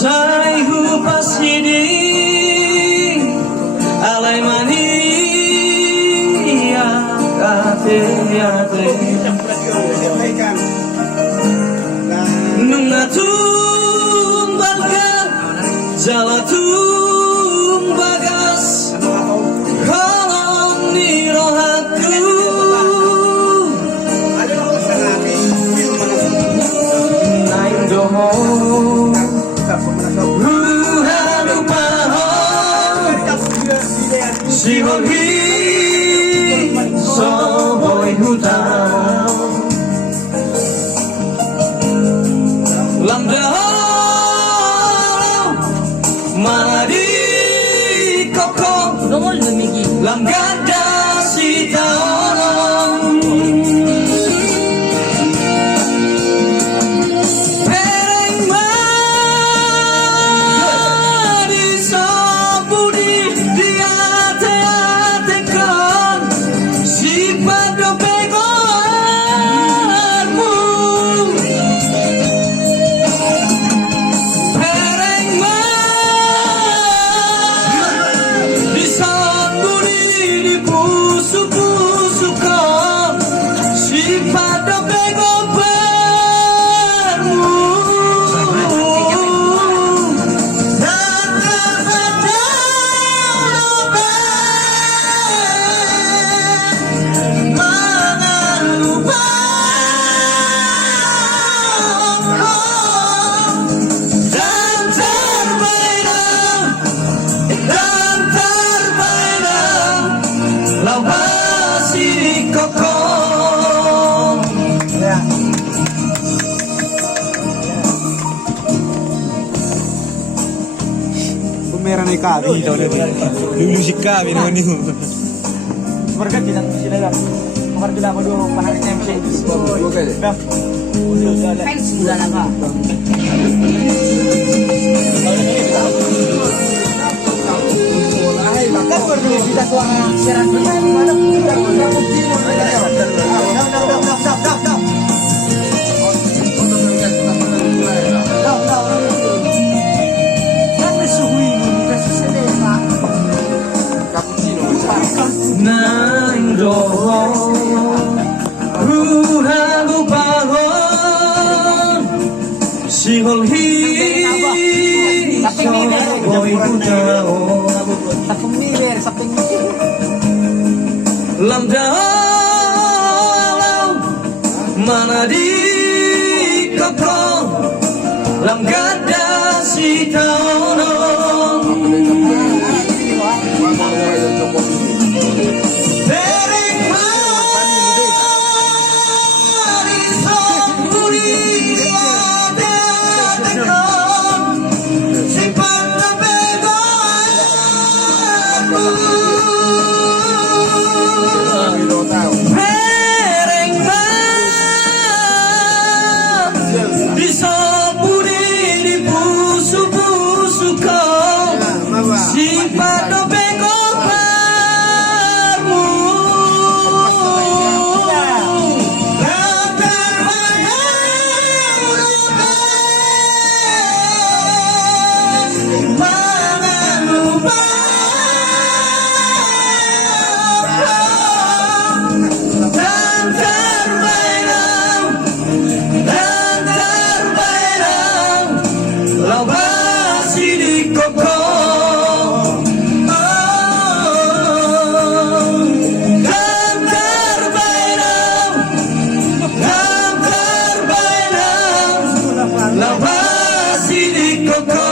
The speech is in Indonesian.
Sai hupasidi alai mania kate nungatum balga jalatum bagas kolong di rohatku naik doho si hobi so boy hutan lamda mari koko lamgada si taon Merah nih kami tahu nih, lulu si kami nih nih. Mereka tidak sila lang. Makar tidak mo doon panahon ng MC. Dah. Fans mula na ka. Ay, bakit ko rin kita suara siaran mana? Nang doho hago bangon si holhi so boy hutao Tapong niwer sa pingin. lamdaw mana di kapro lamgada si taono